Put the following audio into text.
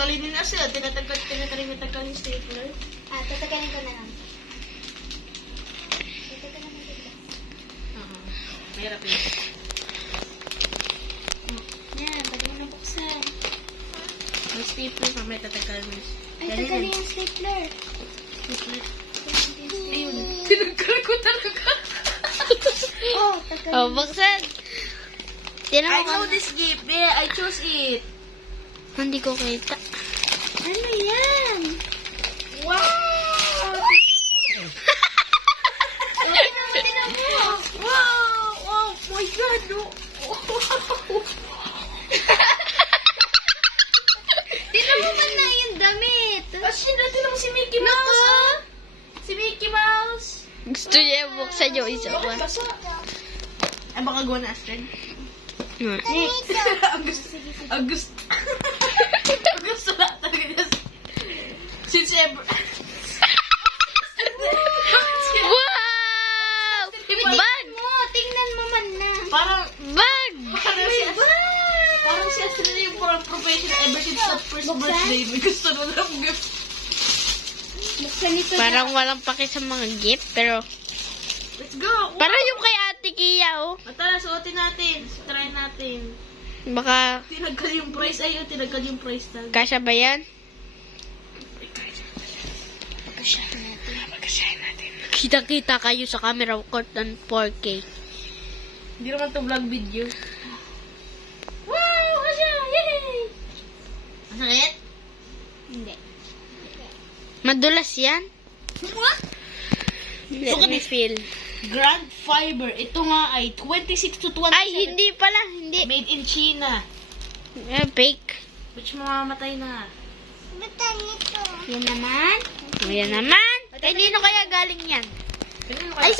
tatalinin na siya. Tinatagalin yung stapler. Tatagalin ko na lang. Tatagalin mo dito. Mahirap yun. Yan, pwede mo na buksan. May stapler pa, may tatagalin mo. Ay, tagalin yung stapler. Ayun. Tinagkal ko talaga. Tagalin. Buksan. I know this gift. Yeah, I chose it. Hindi ko kita. Ano yan? Wow! Tingnan mo. Wow! Oh my God! No. Wow! Tingnan mo man na yung damit. Kasi natin lang si Mickey Mouse, ah! Si Mickey Mouse! Gusto niya buksan yung isa ko. Bakit basa? Ay, baka gawa na, Astrid. August lang talaga niya. Since ever. Wow! Bag! Tingnan mo man na. Parang Bag! si Astrid yung parang professional ever since sa first birthday. May gusto na lang gift. Buksan ito. Parang walang paki sa mga gift, pero Let's go! parang yung kay Ate Kia, oh. Tara, suotin natin. Try natin. Baka Tinagkal yung price. Ayun, tinagkal yung price tag. kasya ba yan? Pagkasyahin natin. Kita-kita kayo sa camera record ng 4K. Hindi naman to vlog video. Wow! Kasya! Yay! Masakit? Hindi. Madulas yan? Let Look at me this. feel. Grand Fiber. Ito nga ay 26 to 27. Ay, hindi pala. Hindi. Made in China. Fake. Which mamamatay na. Batan nito. Yan naman. Ayan naman. Kay Nino kaya galing yan? Kanino Ay, kaya?